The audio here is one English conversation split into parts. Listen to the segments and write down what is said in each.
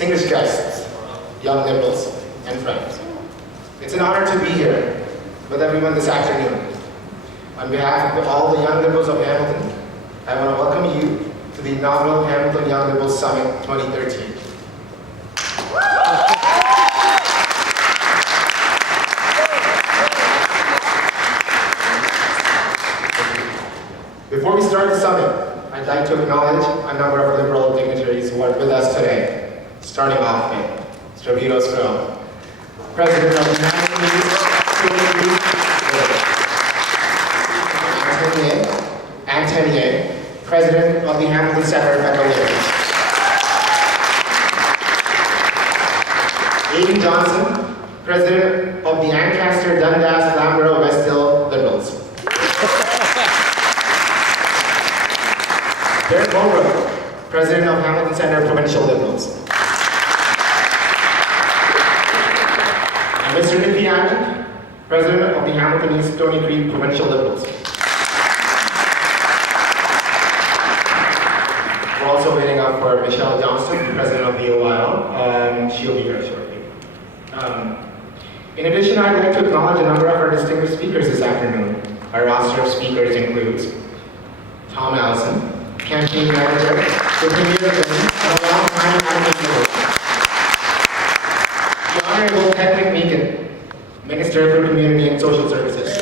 distinguished guests, young Liberals, and friends. It's an honor to be here with everyone this afternoon. On behalf of all the young Liberals of Hamilton, I want to welcome you to the inaugural Hamilton Young Liberals Summit 2013. Before we start the summit, I'd like to acknowledge a number of Liberal dignitaries who are with us today, starting off with Javid Mirza, President of the National Antonier, President of the Hamilton Center Federal Liberals. Aidan Johnson, President of the Ancaster, Dundas, Flamborough, Westhill Liberals. Derek Monroe, President of Hamilton Center Provincial Liberals. And Mr. Nicky Allen, President of the Hamilton East Stony Creek Provincial Liberals. We're also waiting up for Michelle Johnston, President of the OIL. She'll be here shortly. In addition, I'd like to acknowledge a number of our distinguished speakers this afternoon. Our roster of speakers includes Tom Allison, Campaign Manager, the Premier Kathleen Wynne, and a long-time advocate. The Honorable McMeekin, Minister for Community and Social Services.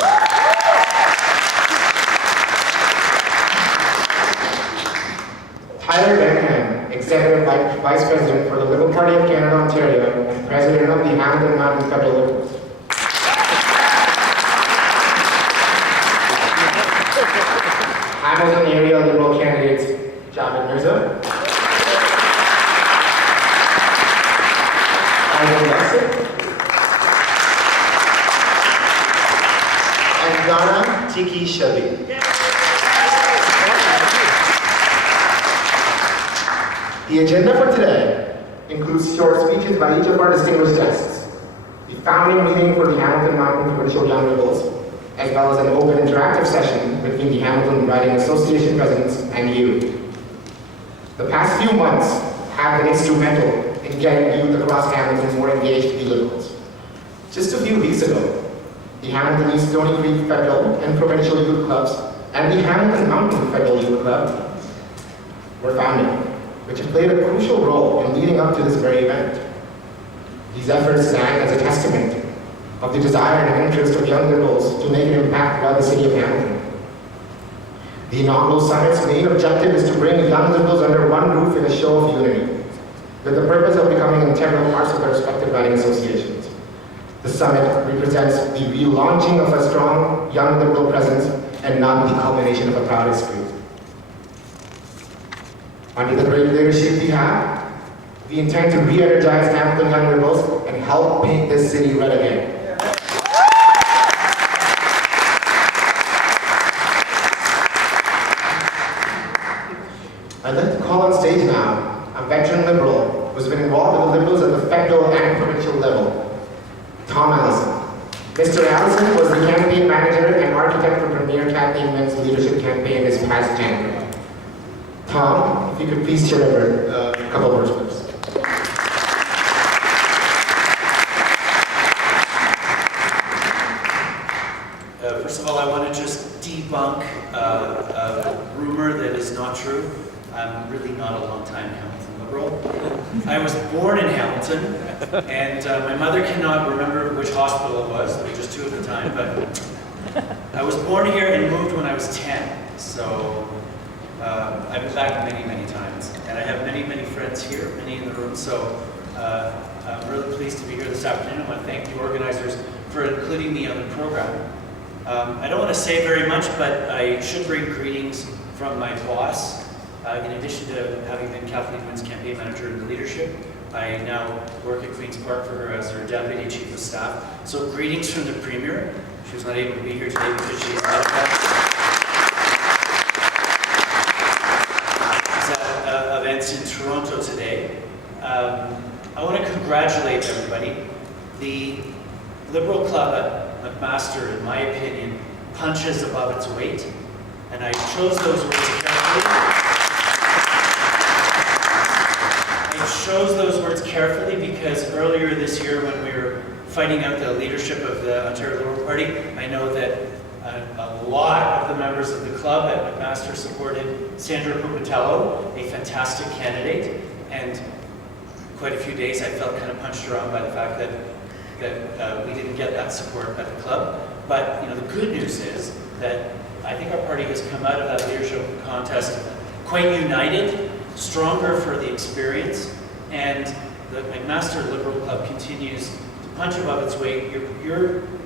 Tyler Benham, Executive Vice President for the Liberal Party of Canada, Ontario, and President of the Hamilton Mountain Federal Liberals. Hamilton area Liberal candidates Javid Mirza, Luksic and Donna Tiqui-Shebib. The agenda for today includes short speeches by each of our distinguished guests, the founding meeting for the Hamilton Mountain Provincial Young Liberals, as well as an open interactive session between the Hamilton Riding Association presidents and you. The past few months have been instrumental in getting youth across Hamilton more engaged with the Liberals. Just a few weeks ago, the Hamilton East Stony Creek Federal and Provincial Youth Clubs and the Hamilton Mountain Federal Youth Club were founded, which have played a crucial role in leading up to this very event. These efforts stand as a testament of the desire and interest of young Liberals to make an impact throughout the city of Hamilton. The inaugural summit's main objective is to bring young Liberals under one roof in a show of unity, with the purpose of becoming integral parts of their respective riding associations. The summit represents the relaunching of a strong young Liberal presence and not the culmination of a proud history. Under the great leadership we have, we intend to re-energize Hamilton Young Liberals and help paint this city red again. I'd like to call on stage now a veteran Liberal who's been involved with the Liberals at the federal and provincial level, Tom Allison. Mr. Allison was the campaign manager and architect for Premier Kathleen Wynne's leadership campaign this past January. Tom, if you could please share a couple of words with us. First of all, I want to just debunk a rumor that is not true. I'm really not a long-time Hamilton Liberal. I was born in Hamilton, and my mother cannot remember which hospital it was. There were just two at the time, but I was born here and moved when I was 10. So I've been back many, many times, and I have many, many friends here, many in the room. So I'm really pleased to be here this afternoon. I want to thank the organizers for including me on the program. I don't want to say very much, but I should bring greetings from my boss. In addition to having been Kathleen Wynne's campaign manager in the leadership, I now work at Queen's Park for her as her Deputy Chief of Staff. So greetings from the Premier. She was not able to be here today because she is at events in Toronto today. I want to congratulate everybody. The Liberal Club at McMaster, in my opinion, punches above its weight. And I chose those words carefully. carefully because earlier this year when we were fighting out the leadership of the Ontario Liberal Party, I know that a lot of the members of the club at McMaster supported Sandra Pupatello, a fantastic candidate, and quite a few days I felt kind of punched around by the fact that we didn't get that support at the club. But you know, the good news is that I think our party has come out of that leadership contest quite united, stronger for the experience, and the McMaster Liberal Club continues to punch above its weight.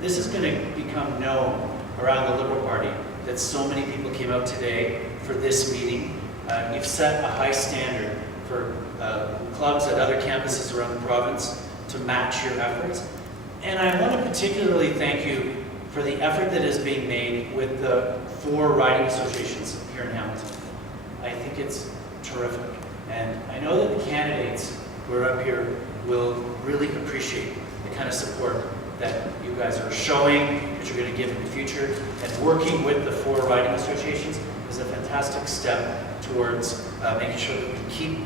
This is going to become known around the Liberal Party that so many people came out today for this meeting. You've set a high standard for clubs at other campuses around the province to match your efforts. And I want to particularly thank you for the effort that is being made with the 4 riding associations here in Hamilton. I think it's terrific. And I know that the candidates who are up here will really appreciate the kind of support that you guys are showing, that you're going to give in the future. And working with the 4 riding associations is a fantastic step towards making sure that we keep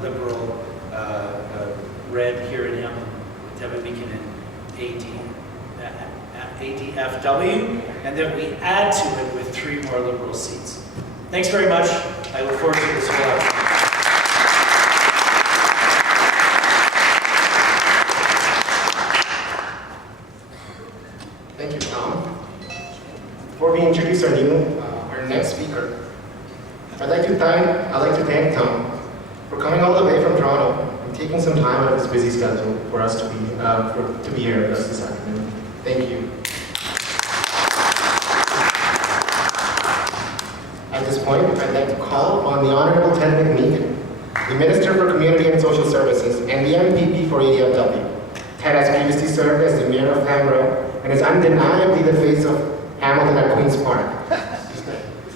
Liberal red here in Hamilton, McMeekin and ADFW, and that we add to it with 3 more Liberal seats. Thanks very much. I look forward to this work. Thank you, Tom. Before we introduce our next speaker, I'd like to thank Tom for coming all the way from Toronto and taking some time out of his busy schedule for us to be here with us this afternoon. Thank you. At this point, I'd like to call on the Honourable Ted McMeekin, the Minister for Community and Social Services and the MPP for ADFW. Ted has previously served as the Mayor of Canberra and is undeniably the face of Hamilton at Queen's Park.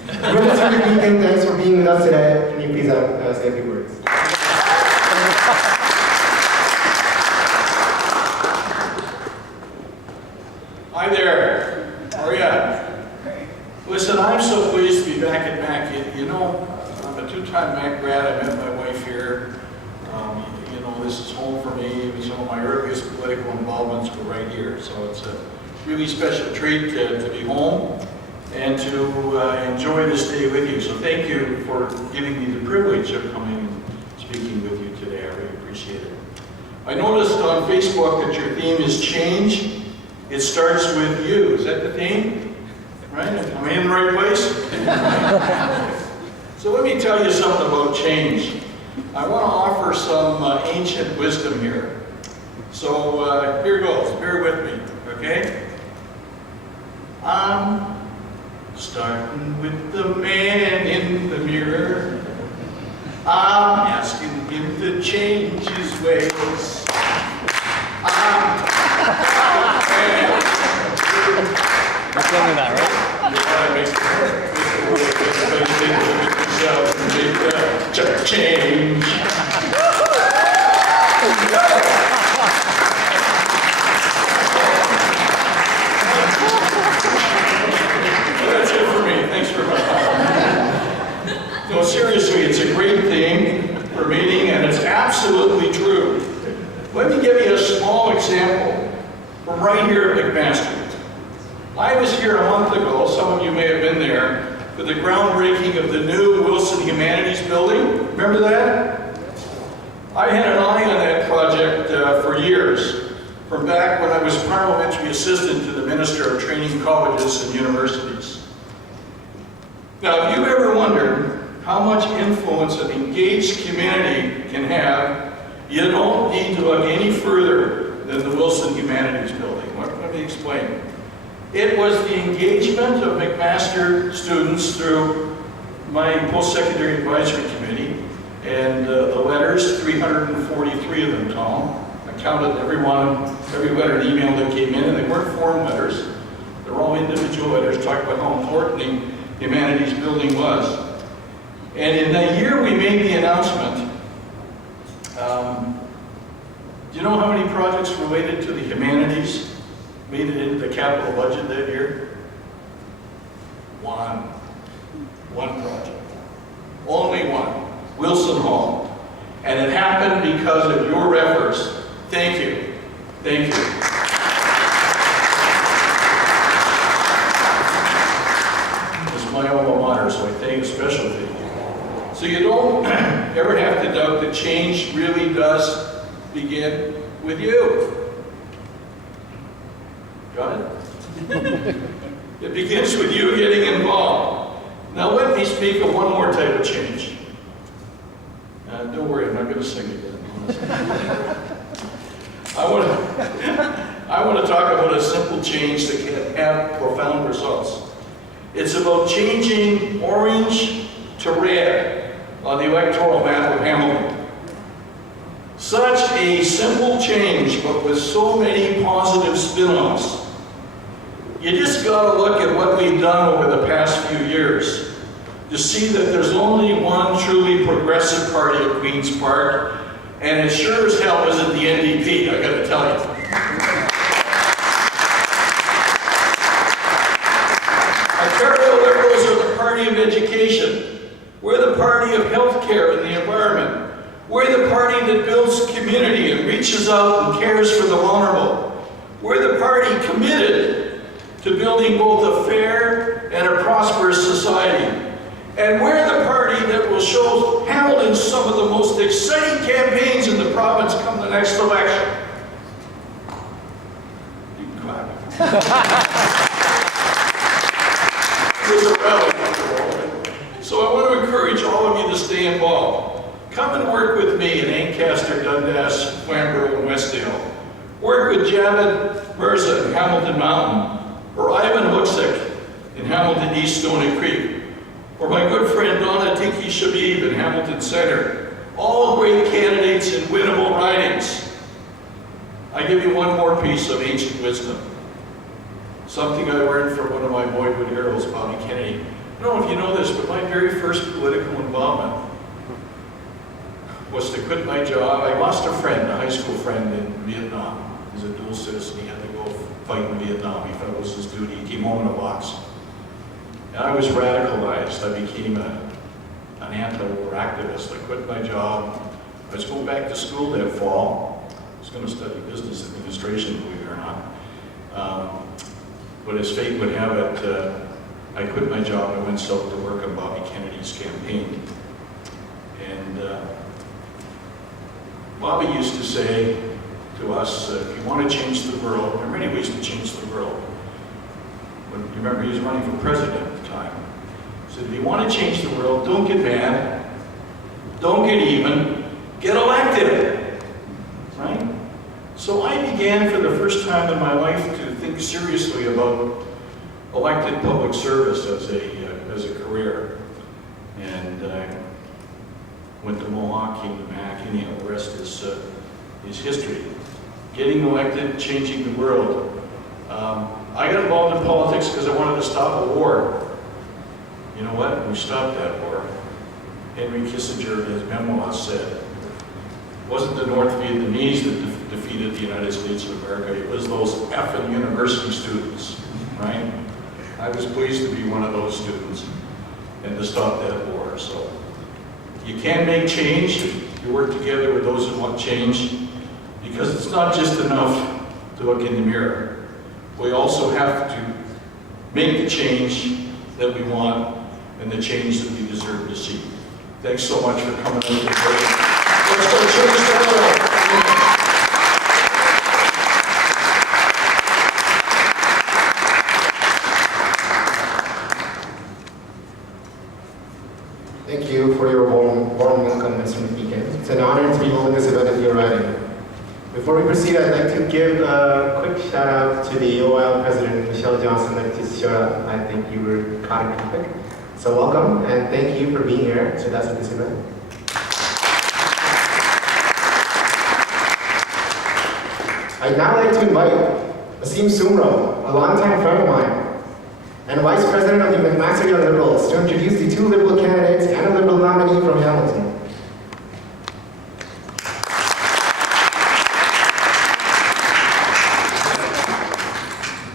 Minister McMeekin, thanks for being with us today. Can you please say a few words? Hi there. How are you? Listen, I'm so pleased to be back at Mac. You know, I'm a 2-time Mac grad. I met my wife here. You know, this is home for me. Some of my earliest political involvements were right here. So it's a really special treat to be home and to enjoy this day with you. So thank you for giving me the privilege of coming and speaking with you today. I really appreciate it. I noticed on Facebook that your theme is change. It starts with you. Is that the theme? Right? Am I in the right place? So let me tell you something about change. I want to offer some ancient wisdom here. So here goes. Bear with me, okay? I'm starting with the man in the mirror. I'm asking him to change his ways. You're filming that, right? Change. That's it for me. Thanks for much. No, seriously, it's a great theme for meeting, and it's absolutely true. Let me give you a small example from right here at McMaster. I was here a month ago, some of you may have been there, for the groundbreaking of the new Wilson Humanities Building. Remember that? I had an eye on that project for years, from back when I was parliamentary assistant to the Minister of Training Colleges and Universities. Now, if you ever wondered how much influence an engaged community can have, you don't need to look any further than the Wilson Humanities Building. Let me explain. It was the engagement of McMaster students through my post-secondary advisory committee and the letters, 343 of them, Tom. I counted every letter and email that came in, and they weren't form letters. They were all individual letters talking about how important the Humanities Building was. And in the year we made the announcement, do you know how many projects related to the humanities made it into the capital budget that year? One project. Only one. Wilson Hall. And it happened because of your efforts. Thank you. Thank you. It's my alma mater, so I thank you, special thank you. So you don't ever have to doubt that change really does begin with you. Got it? It begins with you getting involved. Now let me speak of one more type of change. Don't worry, I'm not going to sing again. I want to talk about a simple change that can have profound results. It's about changing orange to red on the electoral map of Hamilton. Such a simple change, but with so many positive spin-offs. You just got to look at what we've done over the past few years to see that there's only one truly progressive party at Queen's Park, and it sure as hell isn't the NDP, I got to tell you. Ontario Liberals are the party of education. We're the party of healthcare and the environment. We're the party that builds community and reaches out and cares for the vulnerable. We're the party committed to building both a fair and a prosperous society. And we're the party that will show Hamilton some of the most exciting campaigns in the province come the next election. You can clap. There's a rally. So I want to encourage all of you to stay involved. Come and work with me in Ancaster, Dundas, Flamborough, and Westdale. Work with Javid Mirza in Hamilton Mountain, or Ivan Luksic in Hamilton East Stony Creek, or my good friend Donna Tiqui-Shebib in Hamilton Centre. All great candidates in winnable ridings. I give you one more piece of ancient wisdom. Something I learned from one of my boyhood heroes, Bobby Kennedy. I don't know if you know this, but my very first political involvement was to quit my job. I lost a friend, a high school friend in Vietnam. He was a dual citizen. He had to go fight in Vietnam. He felt it was his duty. He came home in a box. And I was radicalized. I became an anti-war activist. I quit my job. I was going back to school that fall. I was going to study business administration, believe it or not. But as fate would have it, I quit my job and went south to work on Bobby Kennedy's campaign. And Bobby used to say to us, if you want to change the world, there are many ways to change the world. But you remember he was running for president at the time. He said, if you want to change the world, don't get mad, don't get even, get elected, right? So I began for the first time in my life to think seriously about elected public service as a career. And I went to Mohawk, came to Mac, and the rest is history. Getting elected, changing the world. I got involved in politics because I wanted to stop a war. You know what? We stopped that war. Henry Kissinger, in his memoirs, said, it wasn't the North Vietnamese that defeated the United States of America, it was those effing university students, right? I was pleased to be one of those students and to stop that war. So you can make change if you work together with those who want change, because it's not just enough to look in the mirror. We also have to make the change that we want and the change that we deserve to see. Thanks so much for coming to the break. Let's go change the world. Thank you for your warm welcome, Mr. McMeekin. It's an honor to be holding this event at your riding. Before we proceed, I'd like to give a quick shout out to the OIL President, Michelle Johnson. I think you were caught in traffic. So welcome, and thank you for being here with us at this event. I'd now like to invite Asim Sumro, a longtime friend of mine, and Vice President of the McMaster Liberals, to introduce the two Liberal candidates and a Liberal nominee from Hamilton.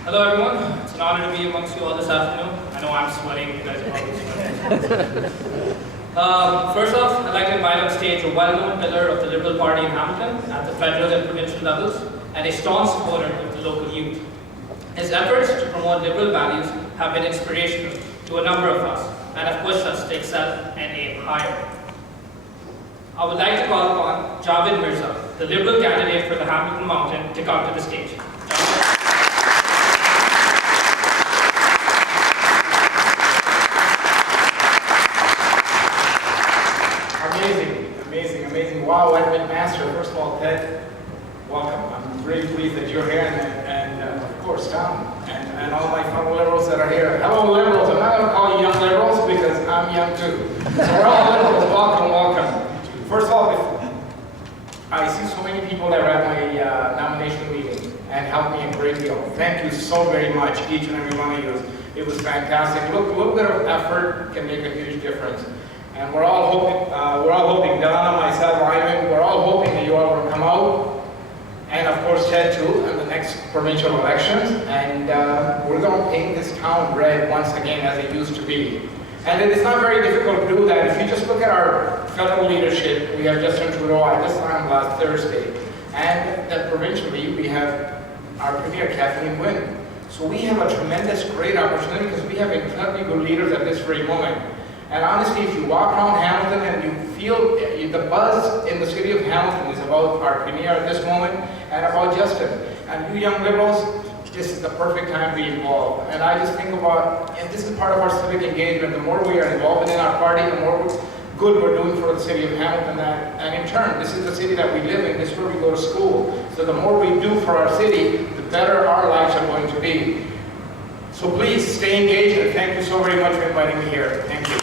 Hello everyone, it's an honor to be amongst you all this afternoon. I know I'm sweating, you guys are probably sweating. First off, I'd like to invite on stage a well-known pillar of the Liberal Party in Hamilton at the federal and provincial levels, and a staunch supporter of the local youth. His efforts to promote liberal values have been inspirational to a number of us, and have pushed us to excel and aim higher. I would like to call upon Javid Mirza, the Liberal candidate for the Hamilton Mountain, to come to the stage. Amazing. Wow, at McMaster, first of all, Ted, welcome. I'm really pleased that you're here, and of course, Tom, and all my fellow Liberals that are here. Hello, Liberals. I'm not going to call you young Liberals because I'm young too. So we're all Liberals. Welcome. First of all, I see so many people that were at my nomination meeting and helped me a great deal. Thank you so very much, each and every one of you. It was fantastic. Look, a little bit of effort can make a huge difference. And we're all hoping, Donna, myself, Ivan, we're all hoping that you all will come out, and of course Ted too, in the next provincial elections, and we're going to paint this town red once again as it used to be. And it is not very difficult to do that. If you just look at our federal leadership, we have Justin Trudeau, I just saw him last Thursday, and then provincially we have our Premier Kathleen Wynne. So we have a tremendous, great opportunity because we have incredibly good leaders at this very moment. And honestly, if you walk around Hamilton and you feel the buzz in the city of Hamilton is about our Premier at this moment and about Justin. And you young Liberals, this is the perfect time to be involved. And I just think about, and this is part of our civic engagement, the more we are involved in our party, the more good we're doing for the city of Hamilton. And in turn, this is the city that we live in, this is where we go to school. So the more we do for our city, the better our lives are going to be. So please stay engaged, and thank you so very much for inviting me here. Thank you.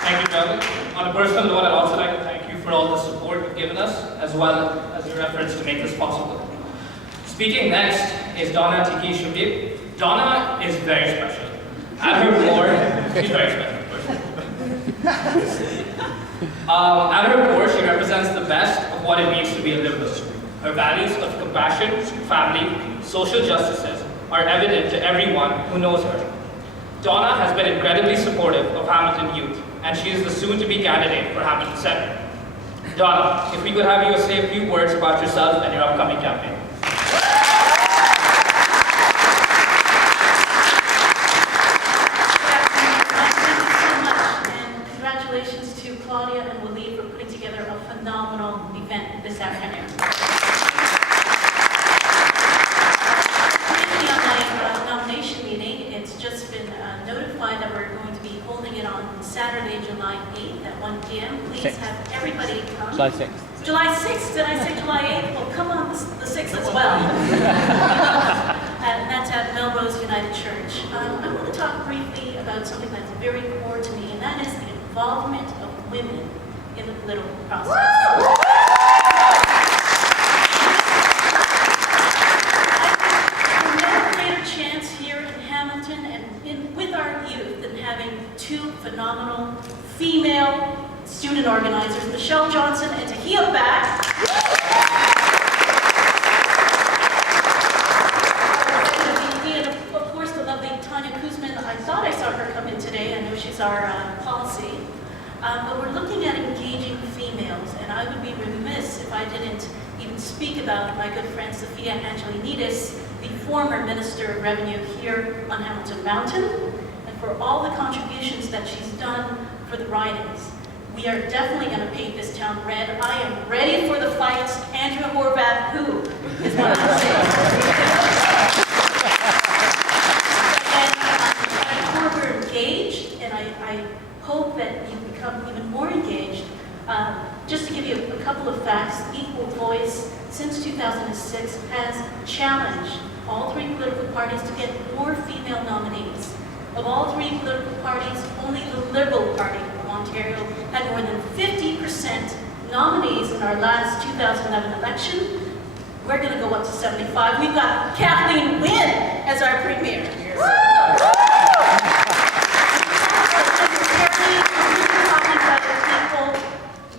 Thank you, Javid. On a personal note, I'd also like to thank you for all the support you've given us, as well as your efforts to make this possible. Speaking next is Donna Tiqui-Shebib. Donna is very special. At her core, she's very special. At her core, she represents the best of what it means to be a Liberal. Her values of compassion, family, social justices are evident to everyone who knows her. Donna has been incredibly supportive of Hamilton youth, and she is the soon-to-be candidate for Hamilton Centre. Donna, if we could have you say a few words about yourself and your upcoming campaign. Congratulations to Claudia and Waleed for putting together a phenomenal event this afternoon. Briefly on my nomination meeting, it's just been notified that we're going to be holding it on Saturday, July 8th at 1 p.m. Please have everybody come. July 6th. July 6th? Did I say July 8th? Well, come on the 6th as well. And that's at Melrose United Church. I want to talk briefly about something that's very core to me, and that is the involvement of women in the political process. There's no greater chance here in Hamilton and with our youth than having two phenomenal female student organizers, Michelle Johnson and Tahia Back. I thought I saw her come in today. I know she's our policy. But we're looking at engaging females, and I would be remiss if I didn't even speak about my good friend Sophia Angelinides, the former Minister of Revenue here on Hamilton Mountain, and for all the contributions that she's done for the ridings. We are definitely going to paint this town red. I am ready for the fights. Andrew Horvath, who is what I'm saying. We're engaged, and I hope that you become even more engaged. Just to give you a couple of facts, Equal Voice, since 2006, has challenged all three political parties to get more female nominees. Of all three political parties, only the Liberal Party of Ontario had more than 50% nominees in our last 2011 election. We're going to go up to 75. We've got Kathleen Wynne as our Premier.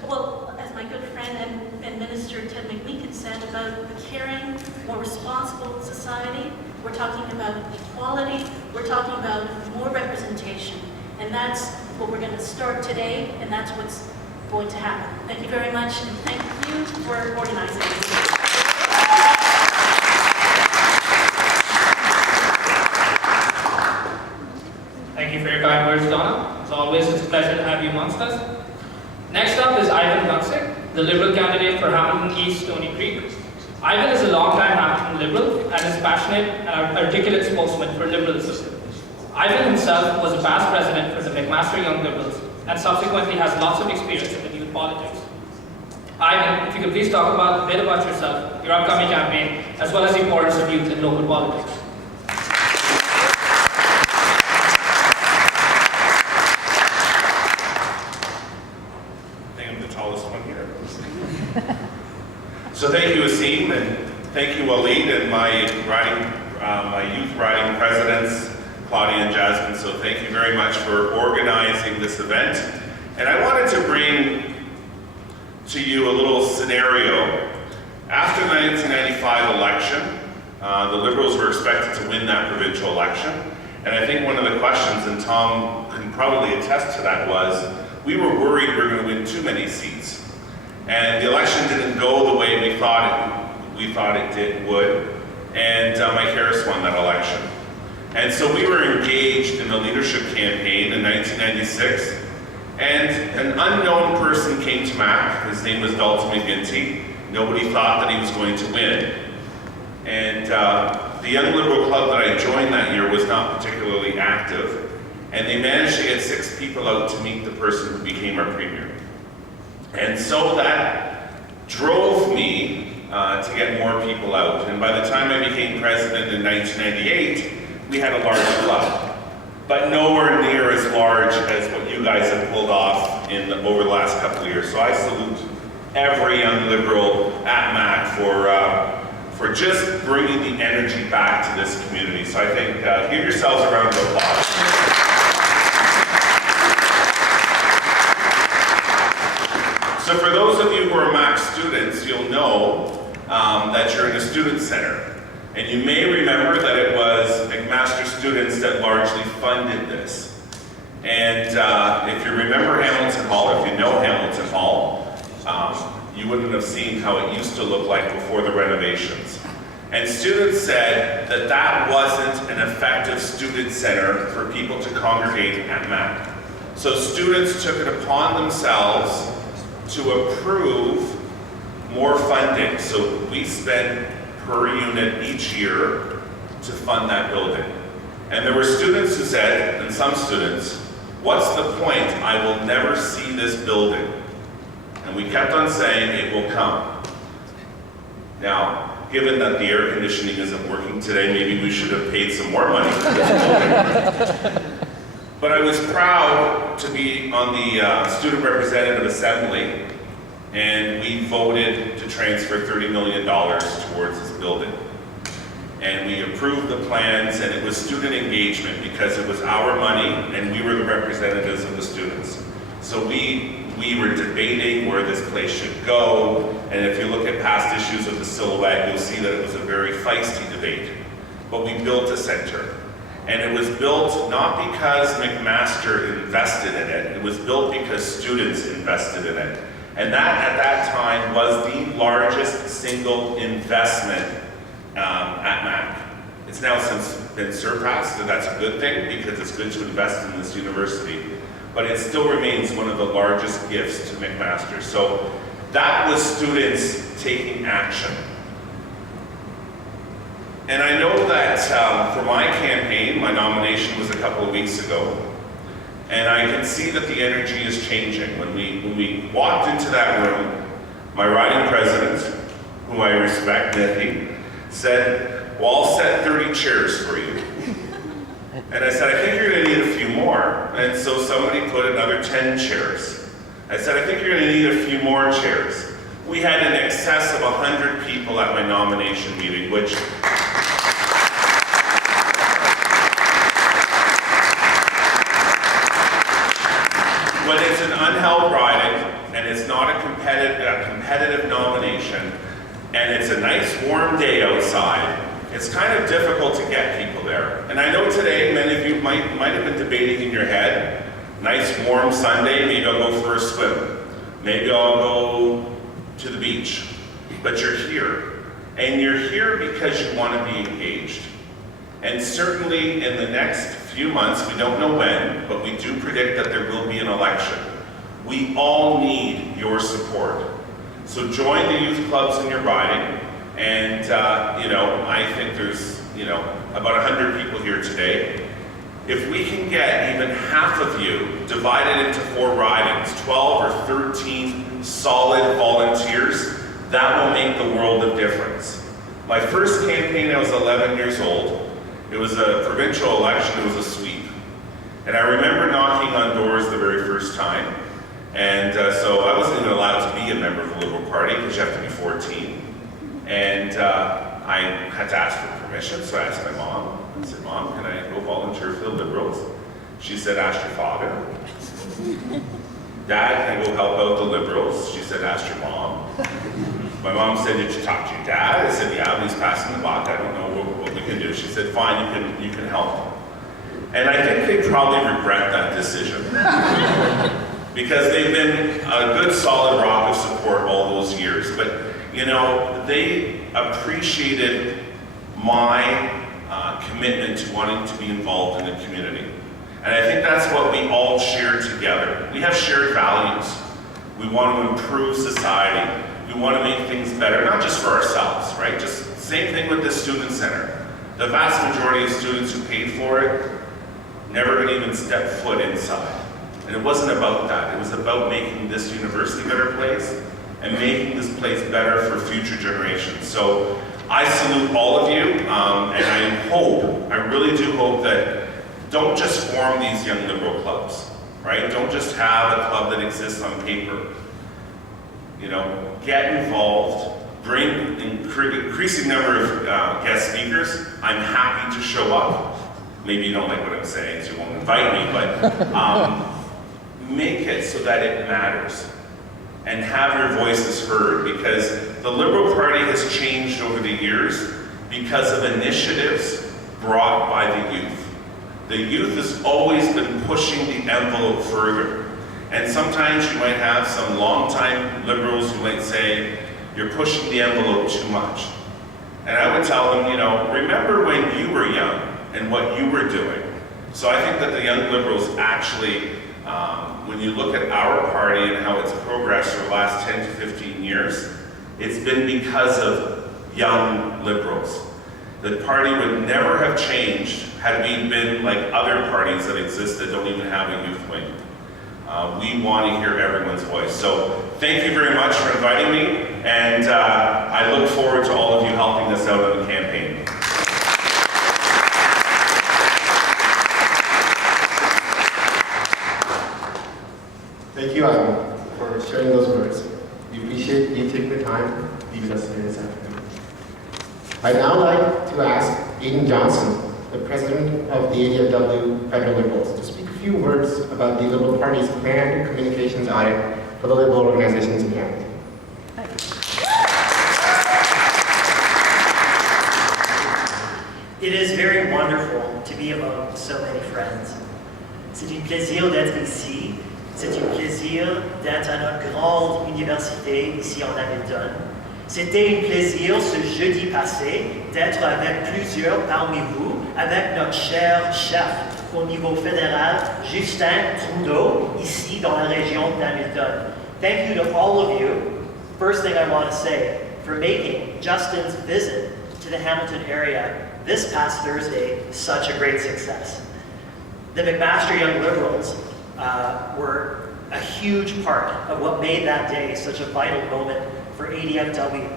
Well, as my good friend and Minister Ted McMeekin said about the caring, more responsible responsible society. We're talking about equality. We're talking about more representation. And that's what we're going to start today, and that's what's going to happen. Thank you very much, and thank you for organizing this. Thank you for your kind words, Donna. As always, it's a pleasure to have you amongst us. Next up is Ivan Luksic, the Liberal candidate for Hamilton East Stony Creek. Ivan is a long-time Hamilton Liberal and is passionate and articulate spokesman for Liberalism. Ivan himself was a past president for the McMaster Young Liberals and subsequently has lots of experience in youth politics. Ivan, if you could please talk a bit about yourself, your upcoming campaign, as well as the importance of youth in local politics. So thank you, Asim, and thank you, Waleed, and my youth riding presidents, Claudia and Jasmine. So thank you very much for organizing this event. And I wanted to bring to you a little scenario. After the 1995 election, the Liberals were expected to win that provincial election. And I think one of the questions, and Tom can probably attest to that, was we were worried we were going to win too many seats. And the election didn't go the way we thought it would, and Mike Harris won that election. And so we were engaged in a leadership campaign in 1996, and an unknown person came to MAC. His name was Dalton McGuinty. Nobody thought that he was going to win. And the Young Liberal Club that I joined that year was not particularly active, and they managed to get 6 people out to meet the person who became our premier. And so that drove me to get more people out. And by the time I became president in 1998, we had a large club, but nowhere near as large as what you guys have pulled off over the last couple of years. So I salute every Young Liberal at MAC for just bringing the energy back to this community. So I think, give yourselves a round of applause. So for those of you who are MAC students, you'll know that you're in a student center. And you may remember that it was McMaster students that largely funded this. And if you remember Hamilton Hall, or if you know Hamilton Hall, you wouldn't have seen how it used to look like before the renovations. And students said that that wasn't an effective student center for people to congregate at MAC. So students took it upon themselves to approve more funding. So we spent per unit each year to fund that building. And there were students who said, and some students, what's the point? I will never see this building. And we kept on saying it will come. Now, given that the air conditioning isn't working today, maybe we should have paid some more money for this building. But I was proud to be on the Student Representative Assembly, and we voted to transfer $30 million towards this building. And we approved the plans, and it was student engagement because it was our money, and we were the representatives of the students. So we were debating where this place should go, and if you look at past issues of the Silhouette, you'll see that it was a very feisty debate. But we built a center. And it was built not because McMaster invested in it, it was built because students invested in it. And that, at that time, was the largest single investment at MAC. It's now since been surpassed, and that's a good thing because it's good to invest in this university. But it still remains one of the largest gifts to McMaster. So that was students taking action. And I know that for my campaign, my nomination was a couple of weeks ago, and I can see that the energy is changing. When we walked into that room, my riding president, who I respect, Nithi, said, well, I'll set 30 chairs for you. And I said, I think you're gonna need a few more. And so somebody put another 10 chairs. I said, I think you're gonna need a few more chairs. We had in excess of 100 people at my nomination meeting, which when it's an unheld riding and it's not a competitive nomination and it's a nice warm day outside it's kind of difficult to get people there. And I know today many of you might have been debating in your head, nice warm Sunday, maybe I'll go for a swim. Maybe I'll go to the beach. But you're here. And you're here because you want to be engaged. And certainly in the next few months, we don't know when, but we do predict that there will be an election. We all need your support. So join the youth clubs in your riding. And, I think there's, about 100 people here today. If we can get even half of you divided into 4 ridings, 12 or 13 solid volunteers, that will make the world of difference. My first campaign, I was 11 years old. It was a provincial election, it was a sweep. And I remember knocking on doors the very first time. And so I wasn't even allowed to be a member of the Liberal Party because you have to be 14. And I had to ask for permission, so I asked my mom. I said, Mom, can I go volunteer for the Liberals? She said, ask your father. Dad, can I go help out the Liberals? She said, ask your mom. My mom said, did you talk to your dad? I said, yeah, he's passing the buck. I don't know what we can do. She said, fine, you can help. And I think they probably regret that decision. Because they've been a good solid rock of support all those years. But, they appreciated my commitment to wanting to be involved in the community. And I think that's what we all share together. We have shared values. We want to improve society. We want to make things better, not just for ourselves, right? Just same thing with the student center. The vast majority of students who paid for it never gonna even step foot inside. And it wasn't about that. It was about making this university a better place and making this place better for future generations. So I salute all of you, and I really do hope that don't just form these young Liberal clubs, right? Don't just have a club that exists on paper. Get involved, bring an increasing number of guest speakers. I'm happy to show up. Maybe you don't like what I'm saying, so you won't invite me, but make it so that it matters and have your voices heard, because the Liberal Party has changed over the years because of initiatives brought by the youth. The youth has always been pushing the envelope further. And sometimes you might have some longtime Liberals who might say, you're pushing the envelope too much. And I would tell them, remember when you were young and what you were doing. So I think that the young Liberals actually, when you look at our party and how it's progressed for the last 10 to 15 years, it's been because of young Liberals. The party would never have changed had we been like other parties that exist that don't even have a youth wing. We want to hear everyone's voice. So thank you very much for inviting me, and I look forward to all of you helping us out in the campaign. Thank you, Adam, for sharing those words. We appreciate you taking the time to be with us here this afternoon. I'd now like to ask Aidan Johnson, the president of the ADFW Federal Liberals, to speak a few words about the Liberal Party's planned communications audit for the Liberal organizations in Hamilton. It is very wonderful to be among so many friends. C'est un plaisir d'être ici. C'est un plaisir d'être à notre grande université ici en Hamilton. C'était un plaisir ce jeudi passé d'être avec plusieurs parmi vous, avec notre cher chef au niveau fédéral, Justin Trudeau, ici dans la région d'Hamilton. Thank you to all of you. First thing I want to say, for making Justin's visit to the Hamilton area this past Thursday such a great success. The McMaster Young Liberals were a huge part of what made that day such a vital moment for ADFW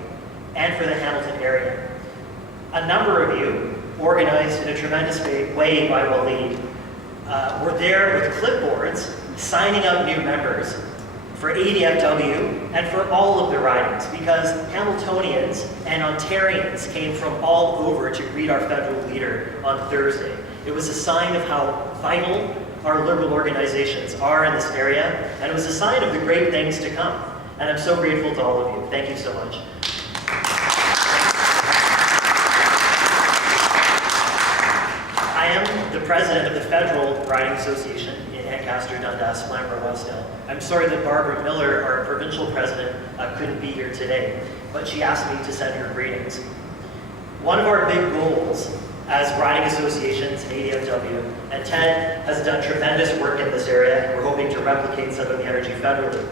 and for the Hamilton area. A number of you, organized in a tremendous way by Waleed, were there with clipboards signing up new members for ADFW and for all of the ridings, because Hamiltonians and Ontarians came from all over to greet our federal leader on Thursday. It was a sign of how vital our Liberal organizations are in this area, and it was a sign of the great things to come. And I'm so grateful to all of you. Thank you so much. president of the Federal Riding Association in Ancaster, Dundas, Flamborough, Westdale. I'm sorry that Barbara Miller, our provincial president, couldn't be here today, but she asked me to send her greetings. One of our big goals as riding associations, ADFW, and Ted has done tremendous work in this area, and we're hoping to replicate some of the energy federally,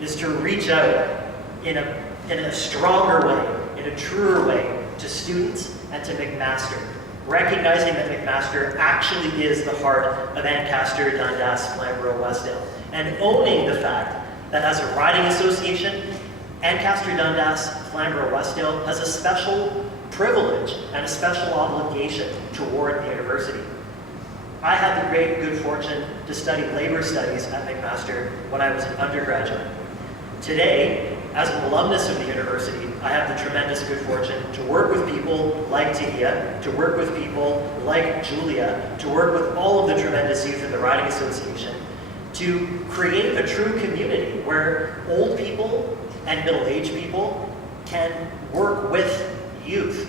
is to reach out in a stronger way, in a truer way, to students and to McMaster, recognizing that McMaster actually is the heart of Ancaster, Dundas, Flamborough, Westdale, and owning the fact that as a riding association, Ancaster, Dundas, Flamborough, Westdale has a special privilege and a special obligation toward the university. I had the great good fortune to study labor studies at McMaster when I was an undergraduate. Today, as an alumnus of the university, I have the tremendous good fortune to work with people like Tahia, to work with people like Julia, to work with all of the tremendous youth in the Riding Association, to create a true community where old people and middle-aged people can work with youth.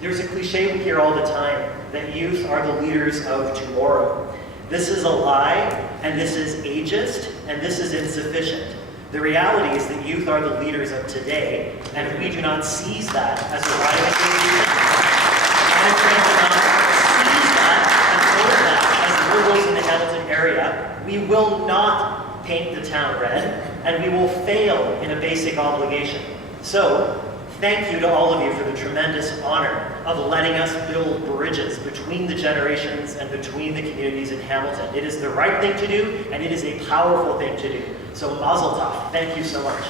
There's a cliche we hear all the time that youth are the leaders of tomorrow. This is a lie, and this is ageist, and this is insufficient. The reality is that youth are the leaders of today, and if we do not seize that as a riding association, and if we do not seize that and own that as liberals in the Hamilton area, we will not paint the town red, and we will fail in a basic obligation. So, thank you to all of you for the tremendous honor of letting us build bridges between the generations and between the communities in Hamilton. It is the right thing to do, and it is a powerful thing to do. So mazel tov. Thank you so much.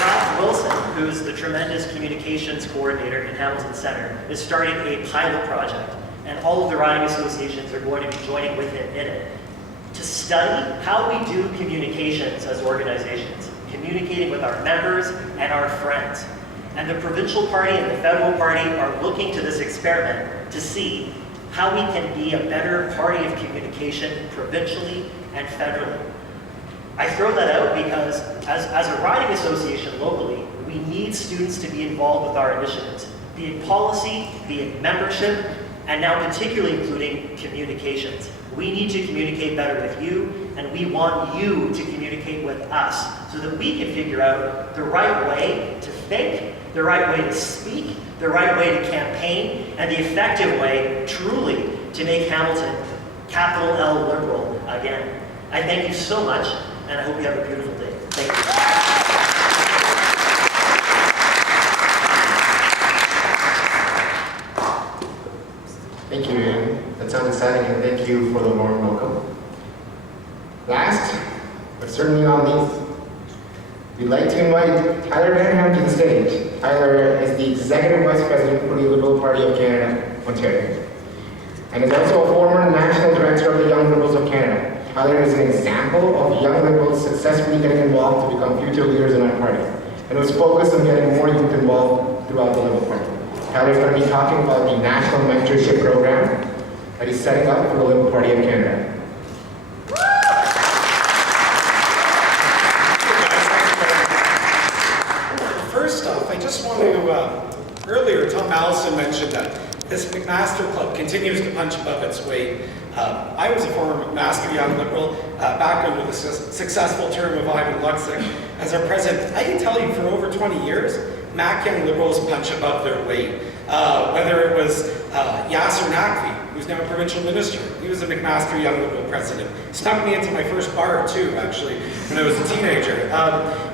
Ralph Wilson, who's the tremendous communications coordinator in Hamilton Center, is starting a pilot project, and all of the riding associations are going to be joining with him in it to study how we do communications as organizations, communicating with our members and our friends. And the provincial party and the federal party are looking to this experiment to see how we can be a better party of communication provincially and federally. I throw that out because as a riding association locally, we need students to be involved with our initiatives, be it policy, be it membership, and now particularly including communications. We need to communicate better with you, and we want you to communicate with us so that we can figure out the right way to think, the right way to speak, the right way to campaign, and the effective way, truly, to make Hamilton capital L liberal again. I thank you so much, and I hope you have a beautiful day. Thank you. Thank you, Ian. That sounds exciting, and thank you for the warm welcome. Last, but certainly not least, we'd like to invite Tyler Vanham to the stage. Tyler is the Executive Vice President for the Liberal Party of Canada, Ontario, and is also a former National Director of the Young Liberals of Canada. Tyler is an example of young Liberals successfully getting involved to become future leaders in our party, and was focused on getting more youth involved throughout the Liberal Party. Tyler's going to be talking about the National Mentorship Program that he's setting up for the Liberal Party of Canada. First off, I just want to, earlier Allison mentioned that this McMaster Club continues to punch above its weight. I was a former McMaster Young Liberal back under the successful term of Ivan Luksic as our president. I can tell you for over 20 years, Mac Young Liberals punch above their weight. Whether it was Yasser Naqvi, who's now provincial minister. He was a McMaster Young Liberal president. Snuck me into my first bar too, actually, when I was a teenager.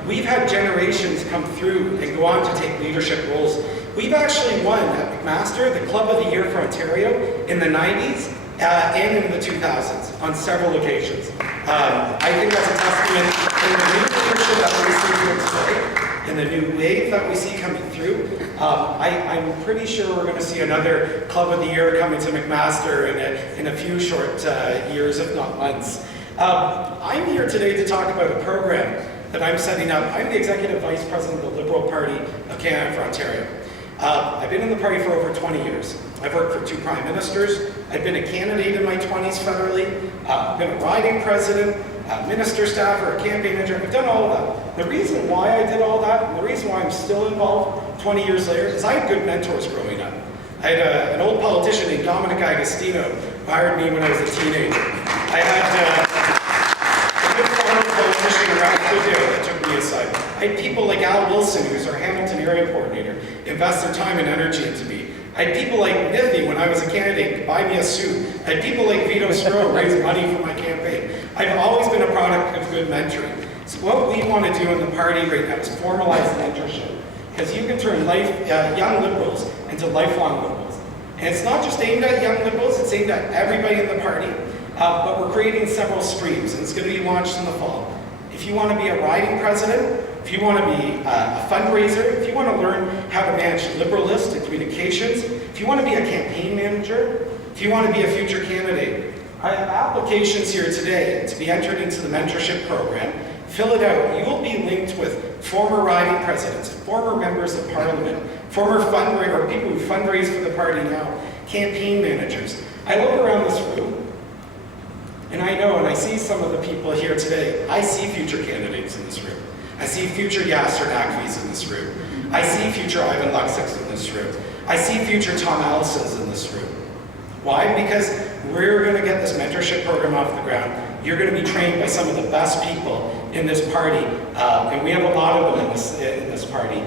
We've had generations come through and go on to take leadership roles. We've actually won at McMaster the Club of the Year for Ontario in the 90s and in the 2000s on several occasions. I think that's a testament to the new leadership that we see here today, and the new wave that we see coming through. I'm pretty sure we're going to see another Club of the Year coming to McMaster in a few short years, if not months. I'm here today to talk about a program that I'm setting up. I'm the Executive Vice President of the Liberal Party of Canada for Ontario. I've been in the party for over 20 years. I've worked for 2 prime ministers. I've been a candidate in my 20s federally. I've been a riding president, a minister staffer, a campaign manager. I've done all of that. The reason why I did all that, and the reason why I'm still involved 20 years later, is I had good mentors growing up. I had an old politician named Dominic Agostino who hired me when I was a teenager. I had a good former politician around Goodale that took me aside. I had people like Al Wilson, who's our Hamilton area coordinator, invest their time and energy into me. I had people like Nithy, when I was a candidate, buy me a suit. I had people like Vito Stroh raise money for my campaign. I've always been a product of good mentoring. So what we want to do in the party right now is formalize mentorship. Because you can turn young liberals into lifelong liberals. And it's not just aimed at young liberals, it's aimed at everybody in the party. But we're creating several streams, and it's going to be launched in the fall. If you want to be a riding president, if you want to be a fundraiser, if you want to learn how to manage liberal lists and communications, if you want to be a campaign manager, if you want to be a future candidate, I have applications here today to be entered into the mentorship program. Fill it out. You will be linked with former riding presidents, former members of parliament, former fundraisers, or people who fundraise for the party now, campaign managers. I look around this room, and I know, and I see some of the people here today, I see future candidates in this room. I see future Yasser Naqvis in this room. I see future Ivan Luksic in this room. I see future Tom Allisons in this room. Why? Because we're going to get this mentorship program off the ground. You're going to be trained by some of the best people in this party, and we have a lot of them in this party.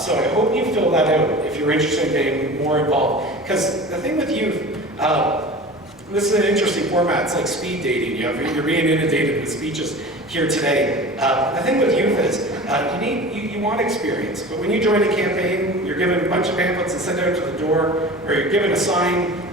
So I hope you fill that out if you're interested in getting more involved. Because the thing with youth, this is an interesting format. It's like speed dating. You're being inundated with speeches here today. The thing with youth is you want experience, but when you join a campaign, you're given a bunch of pamphlets and sent out to the door, or you're given a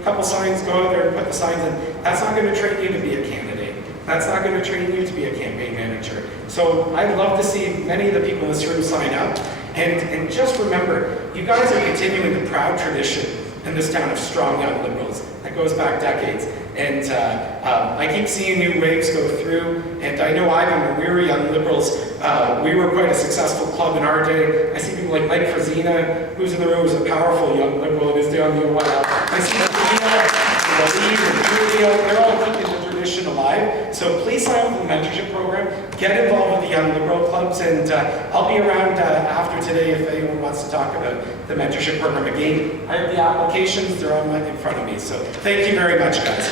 couple signs, go out there and put the signs in. That's not going to train you to be a candidate. That's not going to train you to be a campaign manager. So I'd love to see many of the people in this room sign up. And just remember, you guys are continuing the proud tradition in this town of strong young liberals that goes back decades. And I keep seeing new waves go through, and I know Ivan, when we were young liberals, we were quite a successful club in our day. I see people like Mike Frazina, who's in the room, who's a powerful young liberal and is down the OL. I see Waleed and Julio, they're all keeping the tradition alive. So please sign up for the mentorship program, get involved with the young liberal clubs, and I'll be around after today if anyone wants to talk about the mentorship program again. I have the applications, they're on in front of me. So thank you very much, guys.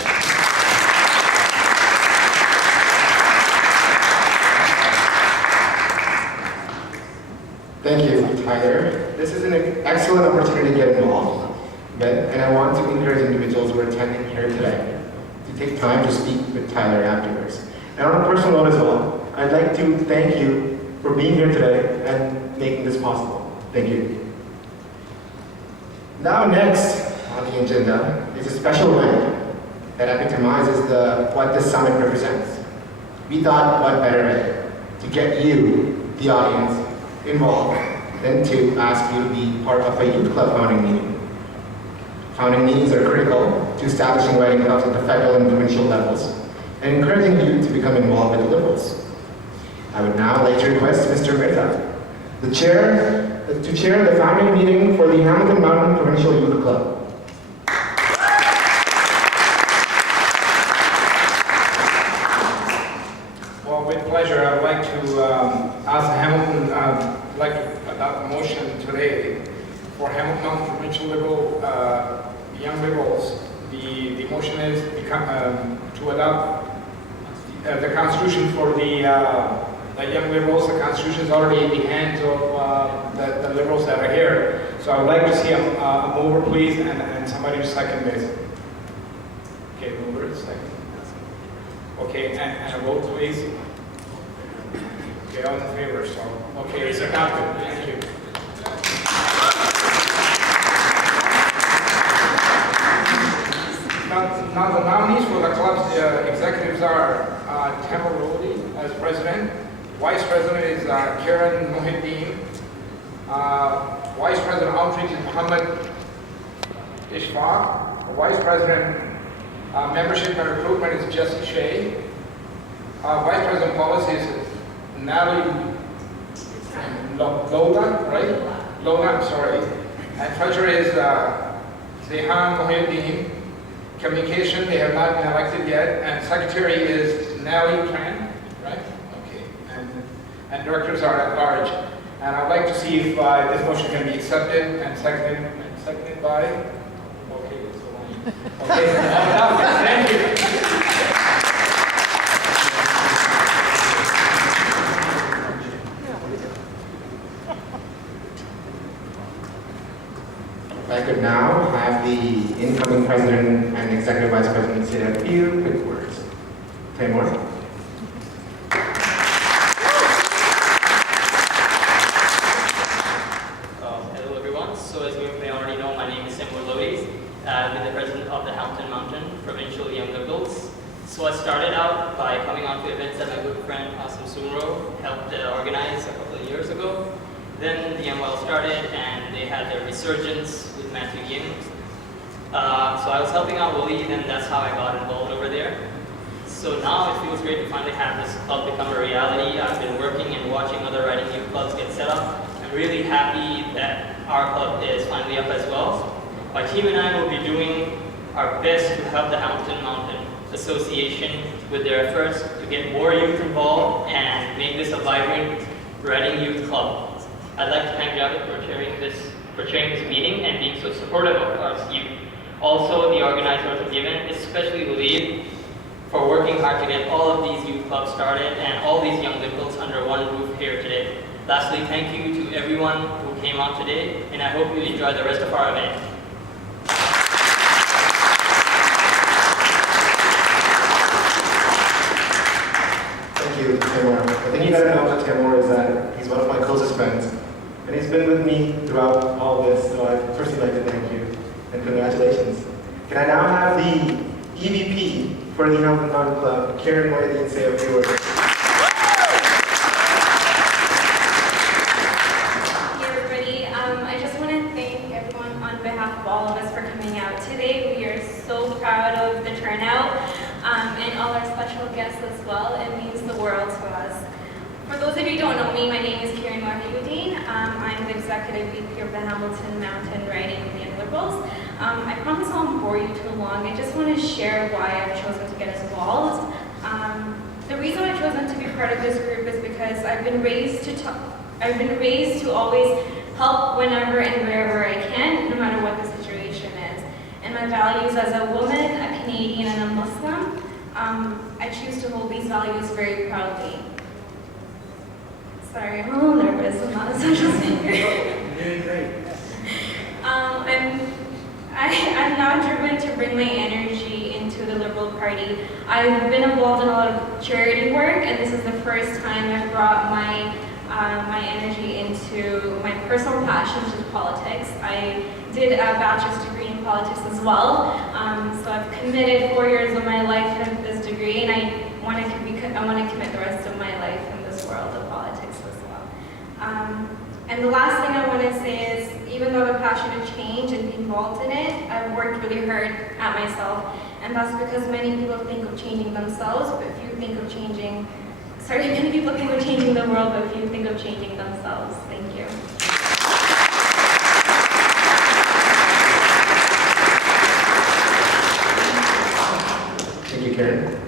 Thank you, Tyler. This is an excellent opportunity to get involved, and I want to encourage individuals who are attending here today to take time to speak with Tyler afterwards. And on a personal note as well, I'd like to thank you for being here today and making this possible. Thank you. Now next on the agenda is a special event that epitomizes what this summit represents. We thought what better way to get you, the audience, involved than to ask you to be part of a youth club founding meeting. Founding meetings are critical to establishing riding clubs at the federal and provincial levels and encouraging youth to become involved with the Liberals. I would now like to request Mr. Mirza, to chair the founding meeting for the Hamilton Mountain Provincial Youth Club. Well, with pleasure, I would like to ask Hamilton, I'd like to adopt a motion today for Hamilton Mountain Provincial Liberal, Young Liberals. The motion is to adopt the Constitution for the Young Liberals. The Constitution is already in the hands of the Liberals that are here. So I would like to see a mover, please, and somebody to second this. Okay, mover, second. Okay, and a vote, please. Okay, all in favor, so, okay, it's adopted, thank you. Now the nominees for the club's executives are Tamara Rodi as president, vice president is Karen Mohideen, vice president outreach is Muhammad Ishfaq, vice president membership and recruitment is Jesse Shea, vice president policy is Natalie Lola, right? Lola, I'm sorry. And treasurer is Zehan Mohideen. Communication, they have not been elected yet. And secretary is Nellie Tran, right? Okay. And directors are at large. And I'd like to see if this motion can be accepted and seconded by Okay, so okay, thank you. If I could now have the incoming president and executive vice president say a few quick words. Tamor? Hello everyone. So as you may already know, my name is Tamor Lodi. I'm the president of the Hamilton Mountain Provincial Young Liberals. So I started out by coming on to events that my good friend Allison helped organize a couple of years ago. Then the MWL started and they had their resurgence with Matthew Yim. So I was helping out Willie, and that's how I got involved over there. So now it feels great to finally have this club become a reality. I've been working and watching other riding youth clubs get set up. I'm really happy that our club is finally up as well. My team and I will be doing our best to help the Hamilton Mountain Association with their efforts to get more youth involved and make this a vibrant riding youth club. I'd like to thank Javid for chairing this meeting and being so supportive of us youth. Also, the organizers of the event, especially Willie, for working hard to get all of these youth clubs started and all these young liberals under one roof here today. Lastly, thank you to everyone who came out today, and I hope you enjoy the rest of our event. Thank you, Tamor. The thing you gotta know about Tamor is that he's one of my closest friends, and he's been with me throughout all this, so I'd personally like to thank you, and congratulations. Can I now have the EVP for the Hamilton Mountain Club, Karen Moynihan, say a few words? Hey everybody, I just want to thank everyone on behalf of all of us for coming out today. We are so proud of the turnout and all our special guests as well. It means the world to us. For those of you who don't know me, my name is Karen Moynihan. I'm the Executive VP of the Hamilton Mountain Riding Young Liberals. I promise I won't bore you too long. I just want to share why I've chosen to get involved. The reason I've chosen to be part of this group is because I've been raised to always help whenever and wherever I can, no matter what the situation is. And my values as a woman, a Canadian, and a Muslim, I choose to hold these values very proudly. Sorry, I'm a little nervous. I'm not a social speaker. Really great. I'm now driven to bring my energy into the Liberal Party. I've been involved in a lot of charity work, and this is the first time I've brought my energy into my personal passion, which is politics. I did a bachelor's degree in politics as well, so I've committed 4 years of my life in this degree, and I want to commit the rest of my life in this world of politics as well. And the last thing I want to say is, even though I have a passion to change and be involved in it, I've worked really hard at myself. And that's because many people think of changing themselves, but few think of changing, many people think of changing the world, but few think of changing themselves. Thank you. Thank you, Karen.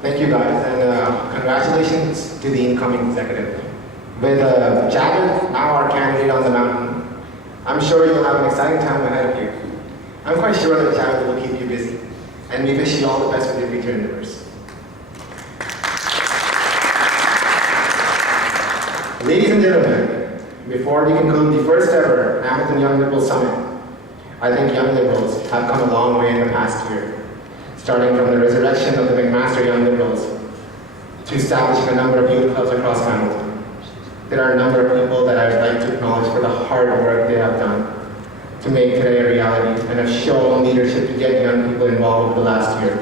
Thank you, guys, and congratulations to the incoming executive. With Javid, now our candidate on the mountain, I'm sure you'll have an exciting time ahead of you. I'm quite sure that Javid will keep you busy, and we wish you all the best with your future endeavors. Ladies and gentlemen, before we conclude the first ever Hamilton Young Liberals Summit, I think Young Liberals have come a long way in the past year, starting from the resurrection of the McMaster Young Liberals to establishing a number of youth clubs across Hamilton. There are a number of people that I would like to acknowledge for the hard work they have done to make today a reality and have shown leadership to get young people involved over the last year.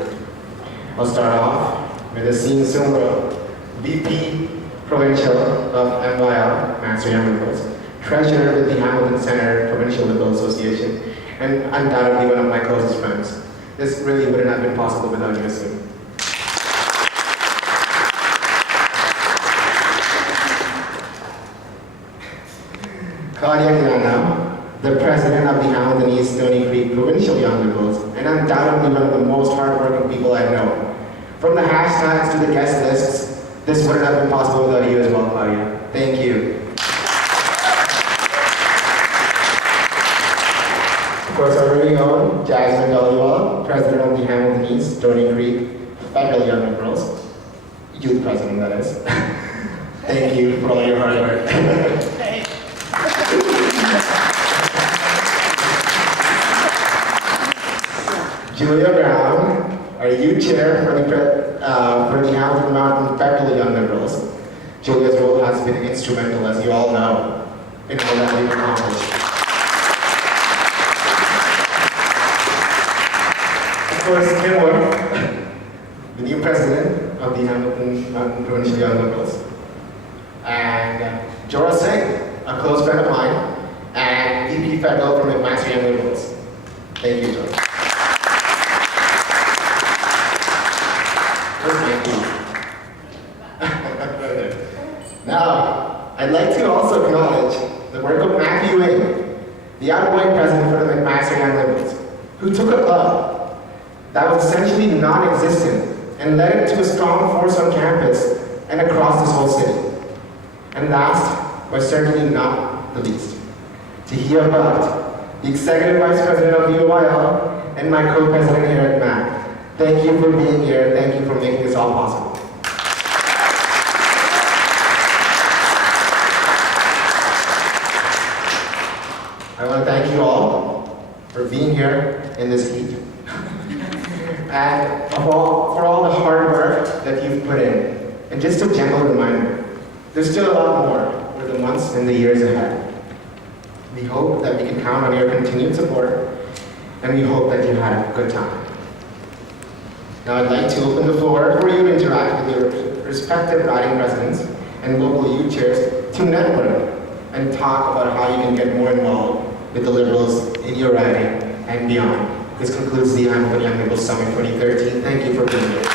I'll start off with Asim Sumro, VP Provincial of MYL, McMaster Young Liberals, Treasurer with the Hamilton Center Provincial Liberal Association, and undoubtedly one of my closest friends. This really wouldn't have been possible without you, Asim. Claudia Guilano, the president of the Hamilton East Stony Creek Provincial Young Liberals, and undoubtedly one of the most hardworking people I know. From the hashtags to the guest lists, this wouldn't have been possible without you as well, Claudia. Thank you. Of course, our very own Jasmine Dhaliwal, president of the Hamilton East, Stony Creek Federal Young Liberals, youth president, that is. Thank you for all your hard work. Julia Brown, our youth chair for the Hamilton Mountain Federal Young Liberals. Julia's role has been instrumental, as you all know, in all that we've accomplished. Of course, Kim Wood, the new president of the Hamilton Mountain Provincial Young Liberals. And Jora Singh, a close friend of mine, and VP Federal from McMaster Young Liberals. Thank you, Jora. Now, I'd like to also acknowledge the work of Matthew Wynne, the outgoing president for the McMaster Young Liberals, who took a club that was essentially non-existent and led it to a strong force on campus and across this whole city. And last, but certainly not the least, Tahia Butt, the executive vice president of UOIL and my co-president here at MAC. Thank you for being here. Thank you for making this all possible. I want to thank you all for being here in this heat. And for all the hard work that you've put in. And just a gentle reminder, there's still a lot more for the months and the years ahead. We hope that we can count on your continued support, and we hope that you had a good time. Now I'd like to open the floor for you to interact with your respective riding presidents and local youth chairs to network and talk about how you can get more involved with the Liberals in your riding and beyond. This concludes the Hamilton Young Liberals Summit 2013. Thank you for being here.